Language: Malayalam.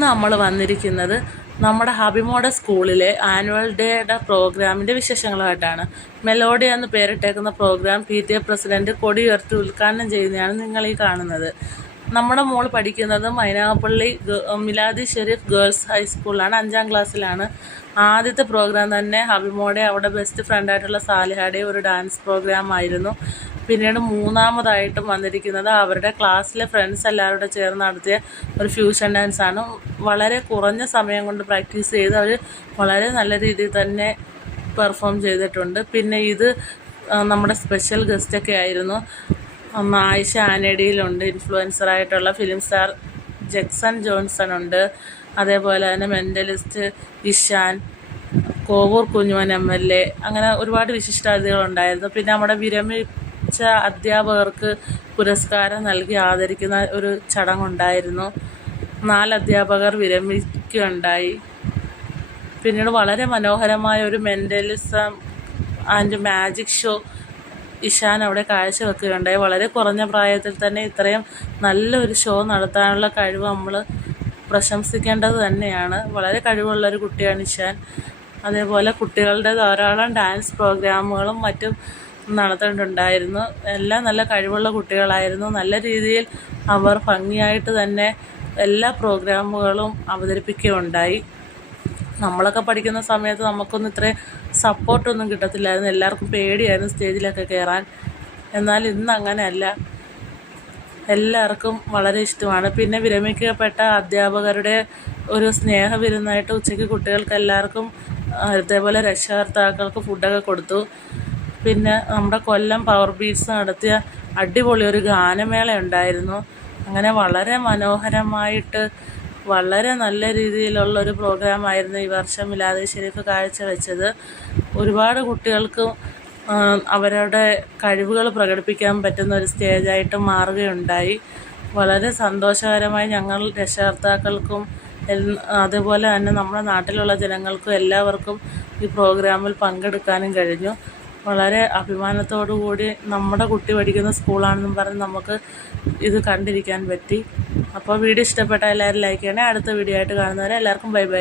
ഇന്ന് നമ്മൾ വന്നിരിക്കുന്നത് നമ്മുടെ ഹബിമോഡൽ സ്കൂളിലെ ആനുവൽ ഡേയുടെ പ്രോഗ്രാമിൻ്റെ വിശേഷങ്ങളുമായിട്ടാണ്. മെലോഡി എന്ന് പേരിട്ടേക്കുന്ന പ്രോഗ്രാം PTA പ്രസിഡന്റ് കൊടി ഉയർത്തി ഉദ്ഘാടനം ചെയ്യുന്നതാണ് നിങ്ങൾ ഈ കാണുന്നത്. നമ്മുടെ മോൾ പഠിക്കുന്നത് മൈനാഗപ്പള്ളി മിലാദി ഷെരീഫ് ഗേൾസ് ഹൈസ്കൂളിലാണ്, 5ാം ക്ലാസ്സിലാണ്. ആദ്യത്തെ പ്രോഗ്രാം തന്നെ ഹബിമോടെ അവിടെ ബെസ്റ്റ് ഫ്രണ്ടായിട്ടുള്ള സാലിഹയുടെ ഒരു ഡാൻസ് പ്രോഗ്രാം ആയിരുന്നു. പിന്നീട് മൂന്നാമതായിട്ടും വന്നിരിക്കുന്നത് അവരുടെ ക്ലാസ്സിലെ ഫ്രണ്ട്സ് എല്ലാവരും ചേർന്ന് നടത്തിയ ഒരു ഫ്യൂഷൻ ഡാൻസാണ്. വളരെ കുറഞ്ഞ സമയം കൊണ്ട് പ്രാക്ടീസ് ചെയ്ത് അവർ വളരെ നല്ല രീതിയിൽ തന്നെ പെർഫോം ചെയ്തിട്ടുണ്ട്. പിന്നെ ഇത് നമ്മുടെ സ്പെഷ്യൽ ഗസ്റ്റൊക്കെ ആയിരുന്നു. ആയിഷ ആനഡിയിലുണ്ട്, ഇൻഫ്ലുവൻസറായിട്ടുള്ള ഫിലിം സ്റ്റാർ ജെക്സൺ ജോൺസൺ ഉണ്ട്, അതേപോലെ തന്നെ മെൻ്റലിസ്റ്റ് ഇഷാൻ, കോവൂർ കുഞ്ഞുമൻ MLA, അങ്ങനെ ഒരുപാട് വിശിഷ്ടാതിഥികളുണ്ടായിരുന്നു. പിന്നെ നമ്മുടെ വിരമിച്ച അധ്യാപകർക്ക് പുരസ്കാരം നൽകി ആദരിക്കുന്ന ഒരു ചടങ്ങുണ്ടായിരുന്നു. 4 അധ്യാപകർ വിരമിക്കുകയുണ്ടായി. പിന്നീട് വളരെ മനോഹരമായ ഒരു mentalism and magic show Ishan അവിടെ കാഴ്ചവെക്കുകയുണ്ടായി. വളരെ കുറഞ്ഞ പ്രായത്തിൽ തന്നെ ഇത്രയും നല്ലൊരു ഷോ നടത്താനുള്ള കഴിവ് നമ്മൾ പ്രശംസിക്കേണ്ടത് തന്നെയാണ്. വളരെ കഴിവുള്ളൊരു കുട്ടിയാണ് ഇഷാൻ. അതേപോലെ കുട്ടികളുടെ ധാരാളം ഡാൻസ് പ്രോഗ്രാമുകളും മറ്റും നടത്തേണ്ടതുണ്ടായിരുന്നു. എല്ലാം നല്ല കഴിവുള്ള കുട്ടികളായിരുന്നു. നല്ല രീതിയിൽ അവർ ഭംഗിയായിട്ട് തന്നെ എല്ലാ പ്രോഗ്രാമുകളും അവതരിപ്പിക്കുകയുണ്ടായി. നമ്മളൊക്കെ പഠിക്കുന്ന സമയത്ത് നമുക്കൊന്നും ഇത്രയും സപ്പോർട്ടൊന്നും കിട്ടത്തില്ലായിരുന്നു. എല്ലാവർക്കും പേടിയായിരുന്നു സ്റ്റേജിലൊക്കെ കയറാൻ. എന്നാൽ ഇന്ന് അങ്ങനെയല്ല, എല്ലാവർക്കും വളരെ ഇഷ്ടമാണ്. പിന്നെ വിരമിക്കപ്പെട്ട അധ്യാപകരുടെ ഒരു സ്നേഹവിരുന്നായിട്ട് ഉച്ചയ്ക്ക് കുട്ടികൾക്ക് എല്ലാവർക്കും അതേപോലെ രക്ഷകർത്താക്കൾക്ക് ഫുഡൊക്കെ കൊടുത്തു. പിന്നെ നമ്മുടെ കൊല്ലം പവർ ബീറ്റ്സ് നടത്തിയ അടിപൊളി ഒരു ഗാനമേള ഉണ്ടായിരുന്നു. അങ്ങനെ വളരെ മനോഹരമായിട്ട് വളരെ നല്ല രീതിയിലുള്ളൊരു പ്രോഗ്രാമായിരുന്നു ഈ വർഷം മിലാദി ഷെരീഫ് കാഴ്ചവെച്ചത്. ഒരുപാട് കുട്ടികൾക്ക് അവരുടെ കഴിവുകൾ പ്രകടിപ്പിക്കാൻ പറ്റുന്ന ഒരു സ്റ്റേജായിട്ട് മാറുകയുണ്ടായി. വളരെ സന്തോഷകരമായി ഞങ്ങൾ രക്ഷകർത്താക്കൾക്കും അതുപോലെ തന്നെ നമ്മുടെ നാട്ടിലുള്ള ജനങ്ങൾക്കും എല്ലാവർക്കും ഈ പ്രോഗ്രാമിൽ പങ്കെടുക്കാനും കഴിഞ്ഞു. വളരെ അഭിമാനത്തോടു കൂടി നമ്മുടെ കുട്ടി പഠിക്കുന്ന സ്കൂളാണെന്നും പറഞ്ഞ് നമുക്ക് ഇത് കണ്ടിരിക്കാൻ പറ്റി. അപ്പോൾ വീഡിയോ ഇഷ്ടപ്പെട്ടാൽ എല്ലാവരും ലൈക്ക് ചെയ്യണേ. അടുത്ത വീഡിയോ ആയിട്ട് കാണുന്നവരെ എല്ലാവർക്കും ബൈ ബൈ.